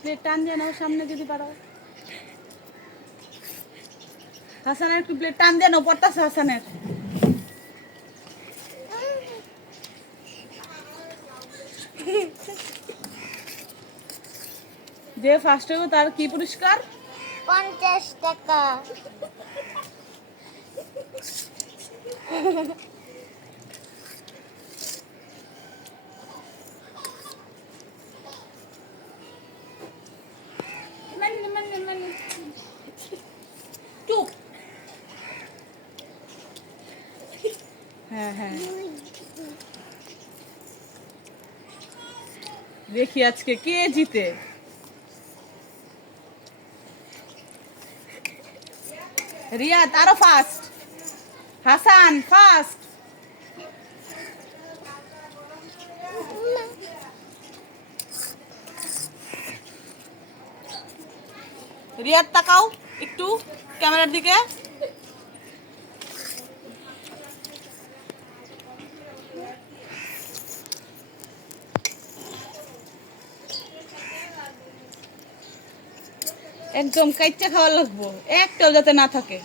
Plate টান দিয়ে নাও, সামনে যদি পারো। হাসানের একটু প্লেট টান দিয়ে নাও, পড়তাছে হাসানের। যে ফার্স্ট হবে তার কি পুরস্কার পঞ্চাশ টাকা চুপ হ্যাঁ হ্যাঁ দেখি আজকে কে জিতে রিয়াদ আরও ফার্স্ট হাসান ফার্স্ট রিয়াদ তাকাও একটু ক্যামেরার দিকে। একদম কাইচা খাওয়া লাগবো একটাও যাতে না থাকে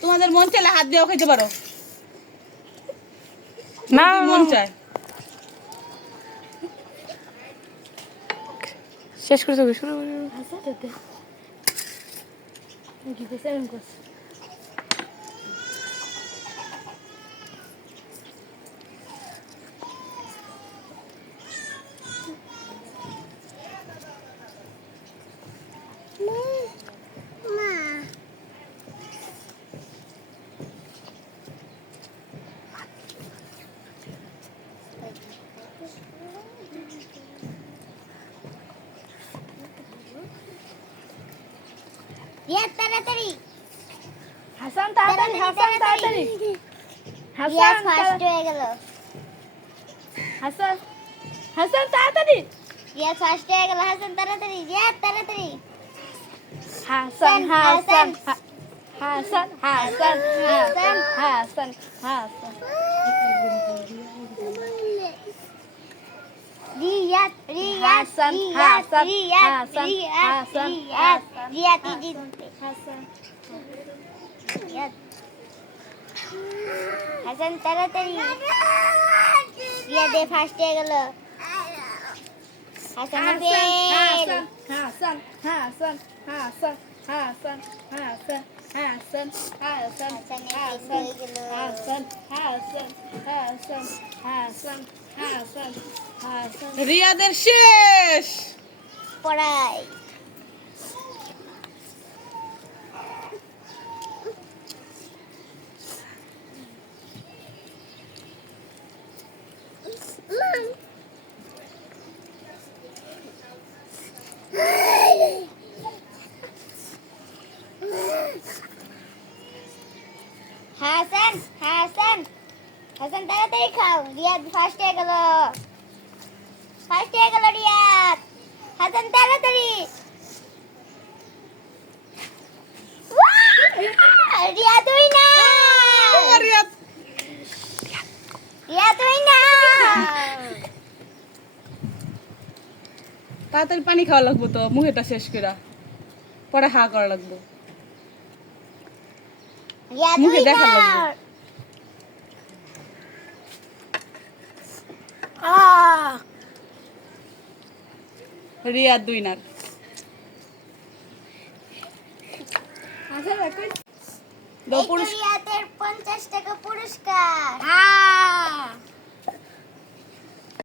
তোমাদের মন চাইলে হাত দিয়েও খেতে পারো না মন চায় শেষ করে দেবো শুরু করে রিয়া তাড়াতাড়ি হাসান তাড়াতাড়ি হাসান তাড়াতাড়ি রিয়া হাসান ফার্স্ট তাড়া- হয়ে গেল হাসান হাসান তাড়াতাড়ি রিয়া ফার্স্ট হয়ে গেল হাসান তাড়াতাড়ি রিয়া তাড়াতাড়ি হাসান হাসান, হাসান হা- হাসান হাসান হাসান হাসান রিয়াদ রিয়াদ রিয়াদ রিয়াদ রিয়াদ রিয়াদ রিয়াদি জিতবে হাসান রিয়াদ হাসান তাড়াতাড়ি। রিয়াদে ফার্স্ট হয়ে গেল। হাসান হাসান হাসান হাসান হাসান হাসান হাসান হাসান হাসান হাসানের হাসান ফেল হয়ে গেল হাসান হাসান হাসান হাসান হাসান হাসান রিয়াদের শেষ পড়াই হাসান হাসান হাসান তাড়াতাড়ি খাও। রিয়াদ ফার্স্ট হয়ে গেল। ফার্স্ট হয়ে গেল রিয়াদ। হাসান তাড়াতাড়ি! রিয়াদ তুই না। রিয়াদ। রিয়াদ তুই না। তাড়াতাড়ি পানি খাওয়া লাগবো তো মুখেটা শেষ করে পরে হা করা লাগবো। মুখে দেখা লাগবে রিয়া দুই নার পুরস্কার। হ্যাঁ।